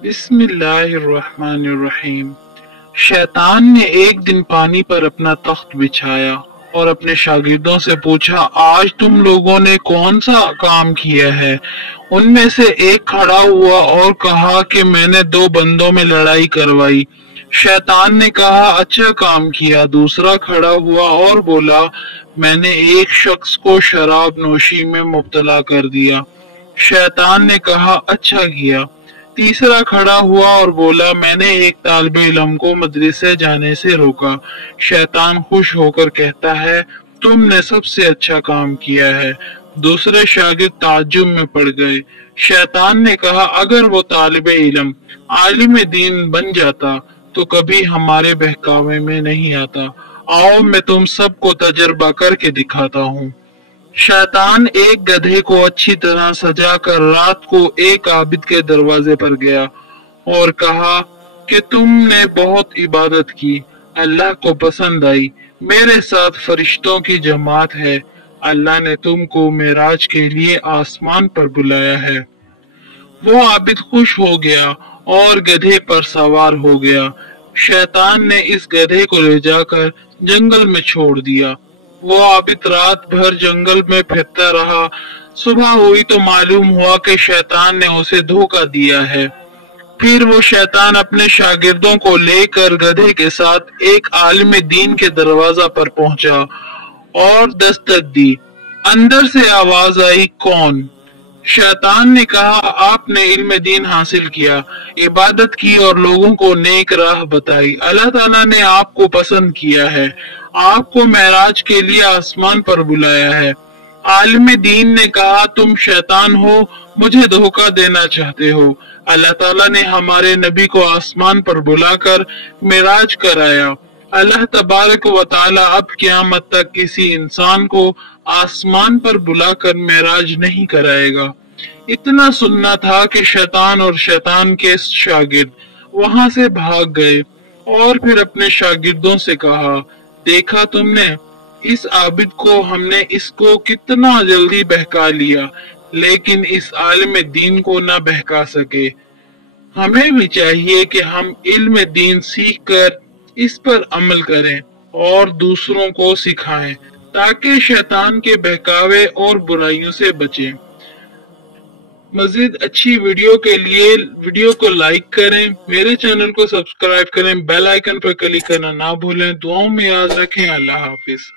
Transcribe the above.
बिस्मिल्लाहिर्रहमानिर्रहीम। शैतान ने एक दिन पानी पर अपना तख्त बिछाया और अपने शागिर्दों से पूछा, आज तुम लोगों ने कौन सा काम किया है? उनमें से एक खड़ा हुआ और कहा कि मैंने दो बंदों में लड़ाई करवाई। शैतान ने कहा, अच्छा काम किया। दूसरा खड़ा हुआ और बोला, मैंने एक शख्स को शराब नोशी में मुब्तला कर दिया। शैतान ने कहा, अच्छा किया। तीसरा खड़ा हुआ और बोला, मैंने एक तालिबे इल्म को मदरसे जाने से रोका। शैतान खुश होकर कहता है, तुमने सबसे अच्छा काम किया है। दूसरे शागिर्द ताज्जुब में पड़ गए। शैतान ने कहा, अगर वो तालिबे इल्म आलिम दीन बन जाता तो कभी हमारे बहकावे में नहीं आता। आओ मैं तुम सबको तजर्बा करके दिखाता हूँ। शैतान एक गधे को अच्छी तरह सजाकर रात को एक आबिद के दरवाजे पर गया और कहा कि तुमने बहुत इबादत की, अल्लाह को पसंद आई। मेरे साथ फरिश्तों की जमात है। अल्लाह ने तुमको मेराज के लिए आसमान पर बुलाया है। वो आबिद खुश हो गया और गधे पर सवार हो गया। शैतान ने इस गधे को ले जाकर जंगल में छोड़ दिया। वो आबिद रात भर जंगल में फिरता रहा। सुबह हुई तो मालूम हुआ कि शैतान ने उसे धोखा दिया है। फिर वो शैतान अपने शागिर्दों को लेकर गधे के साथ एक आलिम दीन के दरवाजा पर पहुंचा और दस्तक दी। अंदर से आवाज आई, कौन? शैतान ने कहा, आपने इल्म दीन हासिल किया, इबादत की और लोगों को नेक राह बताई। अल्लाह ताला ने आपको पसंद किया है, आपको मेराज के लिए आसमान पर बुलाया है। आलिम दीन ने कहा, तुम शैतान हो, मुझे धोखा देना चाहते हो। अल्लाह ताला ने हमारे नबी को आसमान पर बुलाकर मेराज कराया। अल्लाह तबारक व ताला अब क़यामत तक किसी इंसान को आसमान पर बुलाकर मेराज नहीं कराएगा। इतना सुनना था कि शैतान और शैतान के शागिर्द वहां से भाग गए और फिर अपने शागिर्दों से कहा, देखा तुमने, इस आबिद को हमने इसको कितना जल्दी बहका लिया, लेकिन इस आलिम दीन को न बहका सके। हमें भी चाहिए कि हम इल्म दीन सीख कर इस पर अमल करें और दूसरों को सिखाएं ताकि शैतान के बहकावे और बुराइयों से बचें। मजीद अच्छी वीडियो के लिए वीडियो को लाइक करें, मेरे चैनल को सब्सक्राइब करें, बेल आइकन पर क्लिक करना ना भूलें। दुआओं में याद रखें। अल्लाह हाफिज।